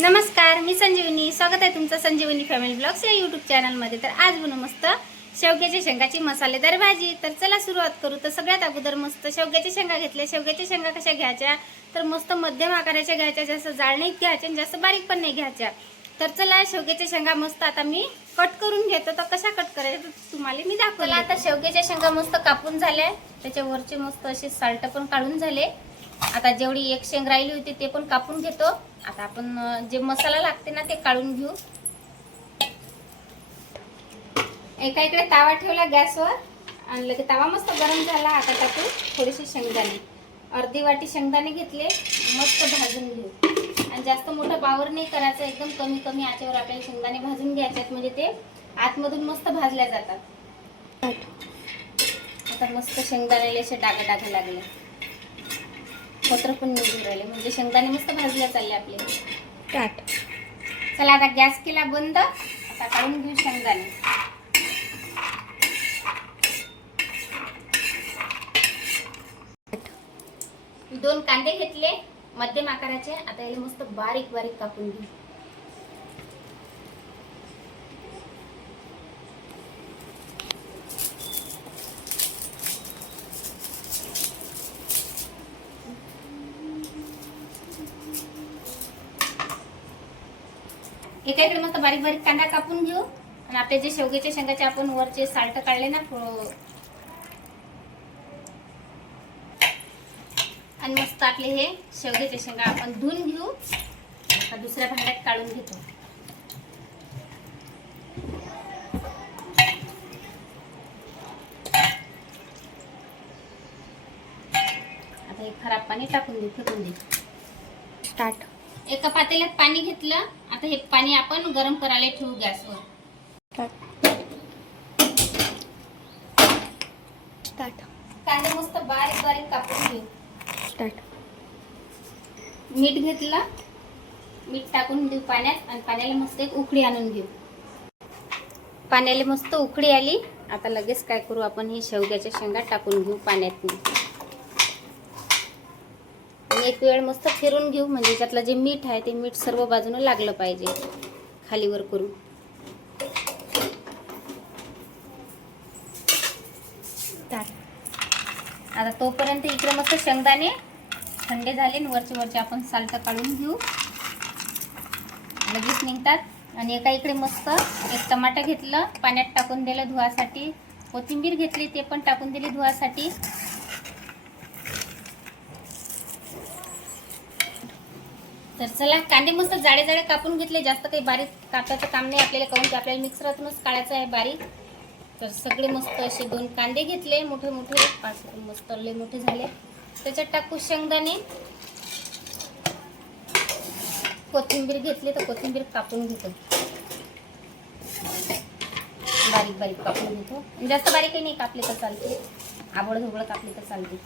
नमस्कार, मी संजीवनी. स्वागत आहे तुमचं संजीवनी फॅमिली ब्लॉग्स या यूट्यूब चॅनलमध्ये. तर आज बनवू मस्त शेवग्याच्या शेंगाची मसालेदार भाजी. तर चला सुरुवात करू. तर सगळ्यात अगोदर मस्त शेवग्याच्या शेंगा घेतल्या. शेवग्याच्या शेंगा कशा घ्यायच्या, तर मस्त मध्यम आकाराच्या घ्यायच्या, जास्त जाड नाही घ्यायच्या आणि जास्त बारीक पण नाही घ्यायच्या. तर चला शेवग्याच्या शेंगा मस्त आता मी कट करून घेतो. तर कशा कट करायच्या तर तुम्हाला मी दाखवलं. आता शेवग्याच्या शेंगा मस्त कापून झाल्या, त्याच्यावरचे मस्त असे साल्ट पण काढून झाले. आता जेवढी एक शेंग राहिली होती ते पण कापून घेतो. आता आपण जे मसाला लागते ना ते काढून घेऊ. एका इकडे तावा ठेवला गॅसवर आणि की तावा मस्त गरम झाला. आता टाकू थोडीशी शेंगदाणे, अर्धी वाटी शेंगदाणे घेतले, मस्त भाजून घेऊ. आणि जास्त मोठं बावर नाही करायचं, एकदम कमी कमी आचेवर आपल्याला शेंगदाणे भाजून घ्यायचे, म्हणजे ते आतमधून मस्त भाजल्या जातात. आता मस्त शेंगदाण्याला असे डाग डाग लागले, पत्र पण निघून राहिले, म्हणजे शेंगदाणे मस्त भाजल्या चालले आपले. चला आता गॅस केला बंद. आता काढून घेऊ शेंगदाणे. दोन कांदे घेतले मध्यम आकाराचे. आता याला मस्त बारीक बारीक कापून घेऊ. एका इकडे मस्त बारीक बारीक कांदा कापून घेऊ. आणि आपले जे शेवग्याच्या शेंगाचे आपण वरचे साल्ट काढले ना, आणि मस्त आपले हे शेवग्याच्या शेंगा आपण धुवून घेऊ. आता दुसऱ्या भांड्यात काढून घेतो. आता हे खराब पाणी टाकून देऊ, फेकून देऊ. स्टार्ट. एका पातेल्यात पाणी घेतलं. आता हे पाणी आपण गरम करायला ठेवू गॅसवर. कांदे मस्त बारीक बारीक कापून घेऊ. मीठ घेतलं, मीठ टाकून देऊ पाण्यात आणि पाण्याला मस्त एक उकळी आणून घेऊ. पाण्याला मस्त उकळी आली. आता लगेच काय करू, आपण ही शेवग्याच्या शेंगा टाकून घेऊ पाण्यात. एक वेळ मस्त फिरून घेऊ, म्हणजे त्यातलं जे मीठ आहे ते मीठ सर्व बाजूनं लागलं पाहिजे, खालीवर करून. आता तोपर्यंत इकडे मस्त शेंगदाणे थंडे झाले आणि वरचे आपण साल्ट काढून घेऊ, लगेच निघतात. आणि एका इकडे मस्त एक टमाटर घेतलं, पाण्यात टाकून दिलं धुवासाठी. कोथिंबीर घेतली, ते पण टाकून दिली धुवासाठी. तर चला कांदे मस्त जाडे जाडे कापून घेतले. जास्त काही बारीक कापायचं काम नाही आपल्याला, काढून की आपल्याला मिक्सरातूनच काढायचं आहे बारीक. तर सगळे मस्त असे दोन कांदे घेतले मोठे मोठे, मस्त लय मोठे झाले. त्याच्यात टाकू शेंगदाणे, कोथिंबीर घेतली तर कोथिंबीर कापून घेतो, बारीक बारीक कापून घेतो. जास्त बारीकही नाही कापले तर चालते, आबळ धोबळ कापले तर चालते.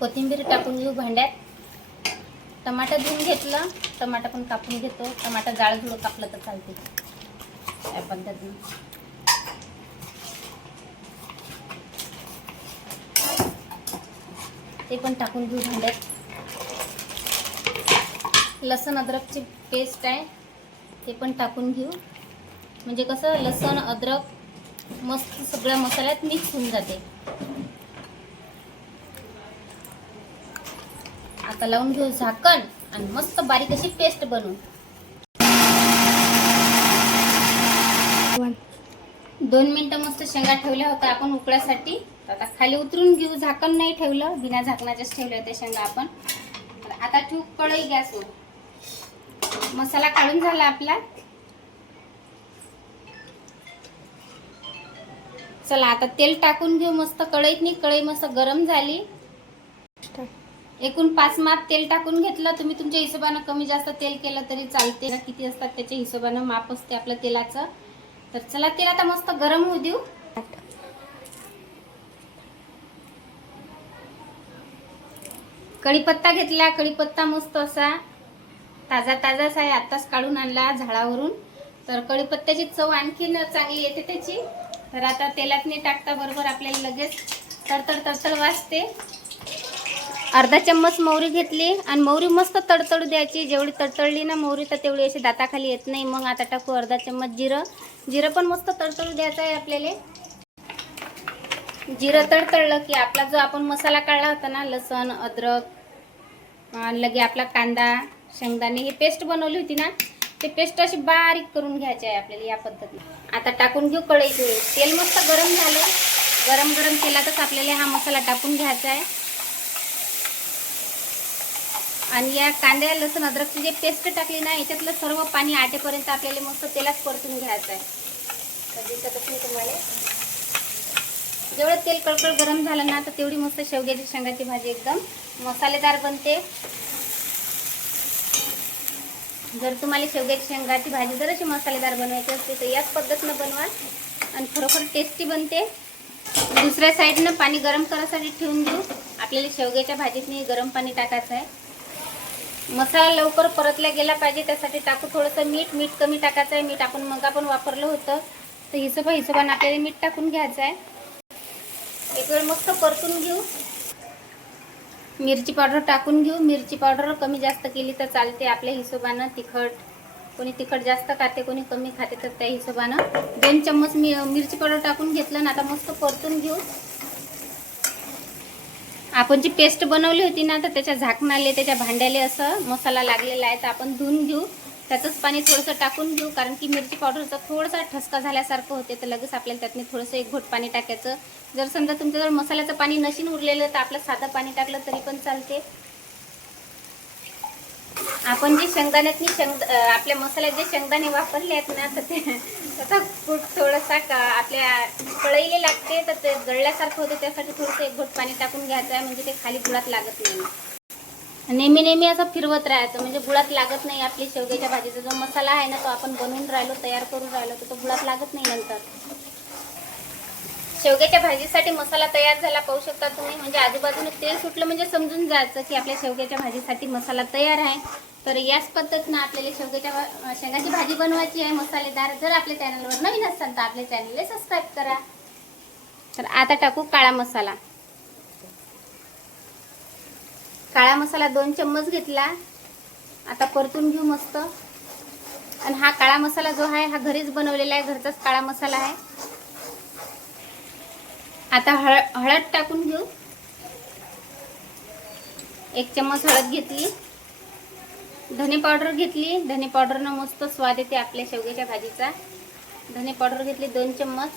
कोथिंबीर टाकून घेऊ भांड्यात. टमाटर धुवून घेतलं, टमाटर पण कापून घेतो. टमाटर जाड झुडं कापलं तर चालते या पद्धतीने. ते पण टाकून घेऊ भांड्यात. लसण अद्रकची पेस्ट आहे, ते पण टाकून घेऊ, म्हणजे कसं लसण अद्रक मस्त सगळ्या मसाल्यात मिक्स होऊन जाते. आता लावून घेऊ झाकण आणि मस्त बारीक अशी पेस्ट बनवू. 2 मिनिटं मस्त शेंगा ठेवल्या होत्या आपण उकळ्यासाठी. आता खाली उतरून घेऊ. झाकण नाही ठेवलं, बिना झाकणाच्याच ठेवल्या होत्या शेंगा आपण. आता ठेवू कढई गॅसवर. मसाला काढून झाला आपला. चला आता तेल टाकून घेऊ मस्त कढईतनी. कढई मस्त गरम झाली. एकूण 5 माप तेल टाकून घेतलं. तुम्ही तुमच्या हिशोबानं कमी जास्त तेल केलं तरी चालते. किती असतात त्याच्या हिशोबानं माप असते आपलं तेलाचं. तर चला तेल आता मस्त गरम होऊ देऊ. कढीपत्ता घेतला. कढीपत्ता मस्त असा ताजा ताजाच आहे, आत्ताच काढून आणला झाडावरून. तर कढीपत्त्याची चव आणखीन चांगली येते त्याची. तर आता तेलात नाही टाकता बरोबर आपल्याला लगेच तडतड तडतड वाजते. अर्धा चम्मच मोहरी घेतली आणि मोहरी मस्त तडतडू द्यायची. जेवढी तडतडली ना मोहरी तर तेवढी अशी दाताखाली येत नाही. मग आता टाकू अर्धा चम्मच जिरं. जिरं पण मस्त तडतडू द्यायचं आहे आपल्याला. जिरं तडतडलं की आपला जो आपण मसाला काढला होता ना, लसण अद्रक लगे आपला कांदा शेंगदाणे ही पेस्ट बनवली होती ना, ते पेस्ट अशी बारीक करून घ्यायची आहे आपल्याला या पद्धतीने. आता टाकून घेऊ कढईत. तेल मस्त गरम झालं. गरम तेलातच आपल्याला हा मसाला टाकून घ्यायचा आहे. आणि या कांद्या लसूण अद्रकची जे पेस्ट टाकली ना, याच्यातलं सर्व पाणी आटेपर्यंत आपल्याला मस्त तेलात परतून घ्यायचं आहे. तर दिसतच नाही तुम्हाला. जेवढं तेल कळकळ गरम झालं ना, तर तेवढी मस्त शेवग्याची शेंगाची भाजी एकदम मसालेदार बनते. जर तुम्हाला शेवग्याची शेंगाची भाजी जर अशी मसालेदार बनवायची असते तर याच पद्धतीनं बनवा आणि खरोखर टेस्टी बनते. दुसऱ्या साईडनं पाणी गरम करायसाठी ठेवून देऊ. आपल्याला शेवग्याच्या भाजीतनी गरम पाणी टाकायचं आहे. मसाला लवकर परतला गेला पाहिजे त्यासाठी टाकू थोडंसं मीठ कमी टाकायचं आहे. मीठ आपण वापरलं होतं तर हिशोबाने आपल्याला मीठ टाकून घ्यायचं आहे. एक वेळ मस्त परतून घेऊ. मिरची पावडर टाकून घेऊ. मिरची पावडर कमी जास्त केली तर चालते आपल्या हिशोबानं. तिखट कोणी तिखट जास्त खाते, कोणी कमी खाते, तर त्या हिशोबानं 2 चम्मच मिरची पावडर टाकून घेतलं ना. आता मस्त परतून घेऊ. आपण जी पेस्ट बनवली होती ना, तर त्याच्या झाकणाले त्याच्या भांड्याले असं मसाला लागलेला आहे, तर आपण धुवून घेऊ. त्याचंच पाणी थोडंसं टाकून घेऊ, कारण की मिरची पावडरचा थोडासा ठसका झाल्यासारखं होते. तर लगेच आपल्याला त्यातनं थोडंसं 1 घोट पाणी टाकायचं. जर समजा तुमच्याजवळ मसाल्याचं पाणी नशीन उरलेलं तर आपलं साधं पाणी टाकलं तरी पण चालते. आपण जे आपल्या मसाल्यात जे शेंगदाणे वापरले आहेत ना, तर ते त्याचा कूट थोडासा आपल्या कढईला लागते, तर ते गळल्यासारखं होते. त्यासाठी थोडंसं 1 घोट पाणी टाकून घ्यायचं आहे, म्हणजे ते खाली बुडात लागत नाही. नेहमी असं फिरवत राहायचं, म्हणजे बुडात लागत नाही. आपली शेवग्याच्या भाजीचा जो मसाला आहे ना, तो आपण बनवून राहिलो, तयार करून राहिलो, तर तो बुडात लागत नाही नंतर. शेवग्याच्या भाजीसाठी मसाला तयार झाला पाहू शकता तुम्ही. म्हणजे आजूबाजूने तेल सुटलं म्हणजे समजून जायचं की आपल्या शेवग्याच्या भाजीसाठी मसाला तयार आहे. तर याच पद्धतीनं आपल्याला शेवग्याच्या शेंगाची भाजी बनवायची आहे मसालेदार. जर आपल्या चॅनलवर नवीन असाल तर आपल्या चॅनलला सबस्क्राईब करा. तर आता टाकू काळा मसाला. काळा मसाला 2 चम्मच घेतला. आता परतून घेऊ मस्त. आणि हा काळा मसाला जो आहे हा घरीच बनवलेला आहे, घरचाच काळा मसाला आहे. आता हळद टाकून घेऊ. 1 चम्मच हळद घेतली. धने पावडर घेतली. धने पावडरनं मस्त स्वाद येते आपल्या शेवग्याच्या भाजीचा. धने पावडर घेतली 2 चम्मच.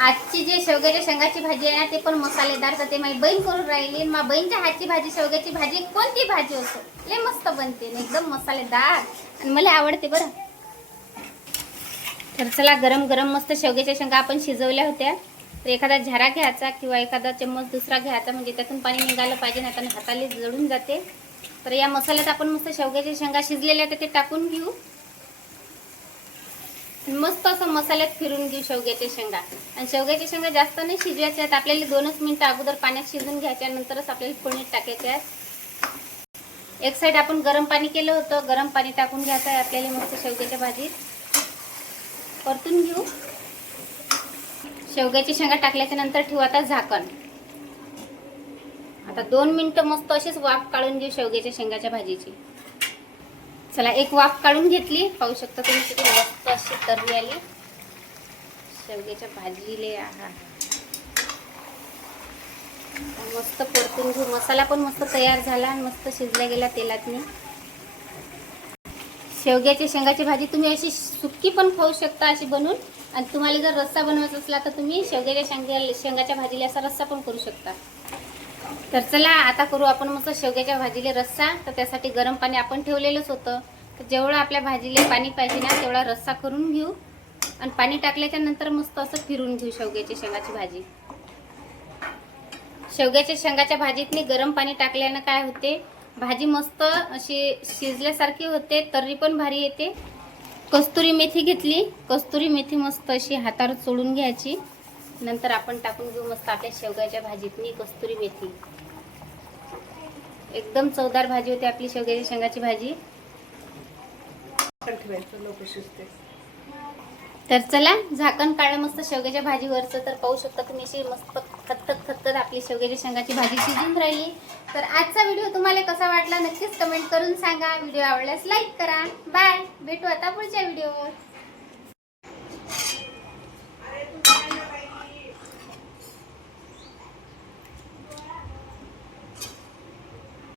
आजची जी शेवग्याच्या शेंगाची भाजी आहे ना, ते पण मसालेदार. तर ते माझी बहीण करून राहिली. माझ्या बहीणच्या हातची भाजी, शेवग्याची भाजी कोणती भाजी असो, लय मस्त बनते, एकदम मसालेदार आणि मला आवडते बरं. तर चला, गरम मस्त शेवग्याच्या शेंगा आपण शिजवल्या होत्या. तर एखादा झारा घ्यायचा किंवा एखादा चम्मच दुसरा घ्यायचा, म्हणजे त्यातून पाणी निघालं पाहिजे, नाही तर हाताला जळून जाते. तर या मसाल्यात आपण मस्त शेवग्याच्या शेंगा शिजलेल्या तर ते टाकून घेऊ. मस्त असं मसाल्यात फिरून घेऊ शेवग्याच्या शेंगा. आणि शेवग्याच्या शेंगा जास्त नाही शिजवायच्या आहेत आपल्याला. 2च मिनिटं अगोदर पाण्यात शिजून घ्यायच्या, नंतरच आपल्याला फोडणीत टाकायच्या आहेत. एक साईड आपण गरम पाणी केलं होतं, गरम पाणी टाकून घ्यायचं आहे आपल्याला मस्त शेवग्याच्या भाजीत. परतून घेऊ. शेवग्याची शेंगा टाकल्याच्या नंतर ठेवू आता झाकण. आता 2 मिनिटं मस्त अशीच वाफ काढून घेऊ शेवग्याच्या शेंगाच्या भाजीची. चला, 1 वाफ काढून घेतली. पाहू शकता तुम्ही किती मस्त अशी तर्री आली शेवग्याच्या भाजीले. मस्त परतून घेऊ. मसाला पण मस्त तयार झाला आणि मस्त शिजला गेला तेलातनी. शेवग्याच्या शेंगाची भाजी तुम्ही अशी सुक्की पण खाऊ शकता अशी बनवून. आणि तुम्हाला जर रस्सा बनवायचा असला तर तुम्ही शेवग्याच्या शेंगाच्या भाजीला असा रस्सा पण करू शकता. तर चला, आता करू आपण मस्त शेवग्याच्या भाजीले रस्सा. तर त्यासाठी गरम पाणी आपण ठेवलेलंच होतं. तर जेवढं आपल्या भाजीले पाणी पाहिजे ना, तेवढा रस्सा करून घेऊ. आणि पाणी टाकल्याच्या नंतर मस्त असं फिरून घेऊ शेवग्याच्या शेंगाची भाजी. शेवग्याच्या शेंगाच्या भाजीतनी गरम पाणी टाकल्यानं काय होते, भाजी मस्त अशी शिजल्यासारखी होते, तर्री पण भारी येते. कस्तुरी मेथी घेतली. कस्तुरी मेथी मस्त अशी हातावर चोळून घ्यायची. नंतर आपण टाकून घेऊ मस्त आपल्या शेवग्याच्या भाजीतनी कस्तुरी मेथी. एकदम चवदार भाजी होते आपली शेवग्याच्या शेंगाची भाजी. तर चला, झाकण काढलं मस्त शेवग्याच्या भाजीवरचं. तर पाहू शकता तुम्ही अशी मस्त खतखत खतखत आपली शेवग्याच्या शेंगाची भाजी शिजून राहिली. तर आजचा व्हिडिओ तुम्हाला कसा वाटला नक्कीच कमेंट करून सांगा. व्हिडिओ आवडल्यास लाईक करा. बाय, भेटू आता पुढच्या व्हिडिओवर.